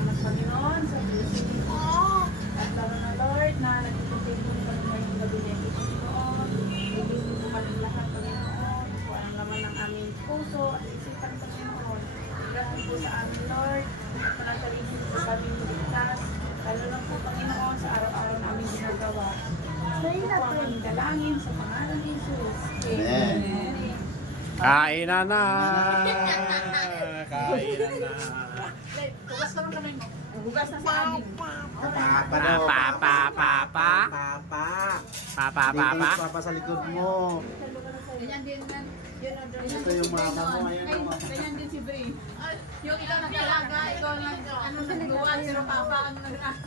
salamat Panginoon sa blessing mo. At lalo na Lord na nagtitipin mo kami ngayong gabi na ito Panginoon. Ibigin mo kami lahat Panginoon. Kung anong laman ng aming puso at isipan Panginoon. Hanggang po sa amin Lord. Panatalihin po kami ligtas. Lalo na po Panginoon sa araw-araw namin ginagawa. Ito po ang aming dalangin sa pangalan ni Jesus. Amen. Kainan na! Kainan na! Hugas ka ng kamay mo. Hugas na sa amin. Papa sa likod mo. Ganyan din man. Ito yung mama mo. Ayan mo. Ganyan din si Bri. Yung ikaw nag-alaga, ikaw nag-luwan, pero papa ang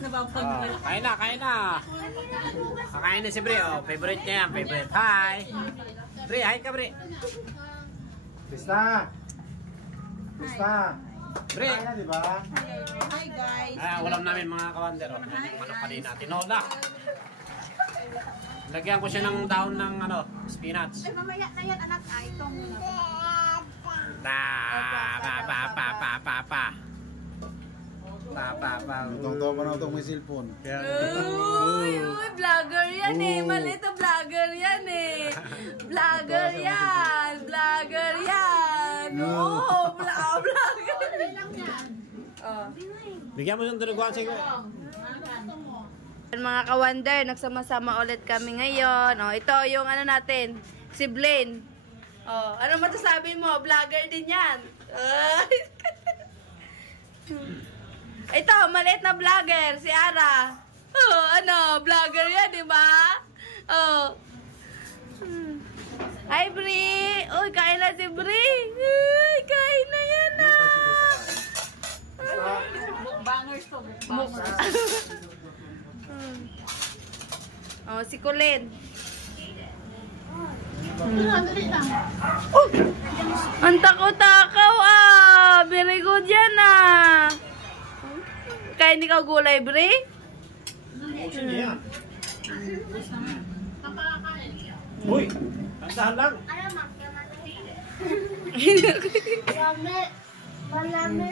nababag. Kain na, kain na! Kakain na si Bri. Oh, favorite niya yan. Favorite. Hi! Bri, hi ka Bri. Krista! Krista! Bri! Kaya na, di ba? Hi guys. Ulam namin mga kawander. Manok pa din natin. Tinola. Lagyan ko siya ng daon ng spinach. Ay, mamaya na yan anak. Ay, ito muna. Tungtong pa na itong may cellphone. Uy, vlogger yan eh. Mali to vlogger yan eh. Vlogger yan. Vlogger yan. Oo, vlogger. Bigyan mo yung duruguan siguro. Mga kawander, nagsama-sama ulit kami ngayon. Oh, ito yung natin, si Blaine. Oh, ano masasabi mo? Vlogger din yan. Ito, maliit na vlogger, si Ara. Oh, vlogger yan, di ba? Oh. Hi, Bri. Uy, kain na si Bri. Uy, kain na yan na. Bangers to. Bangers. Oh, si Colin. Ang takaw-takaw very good yan Kain ikaw gulay, Bri? Uy! Tandahan lang! Malami.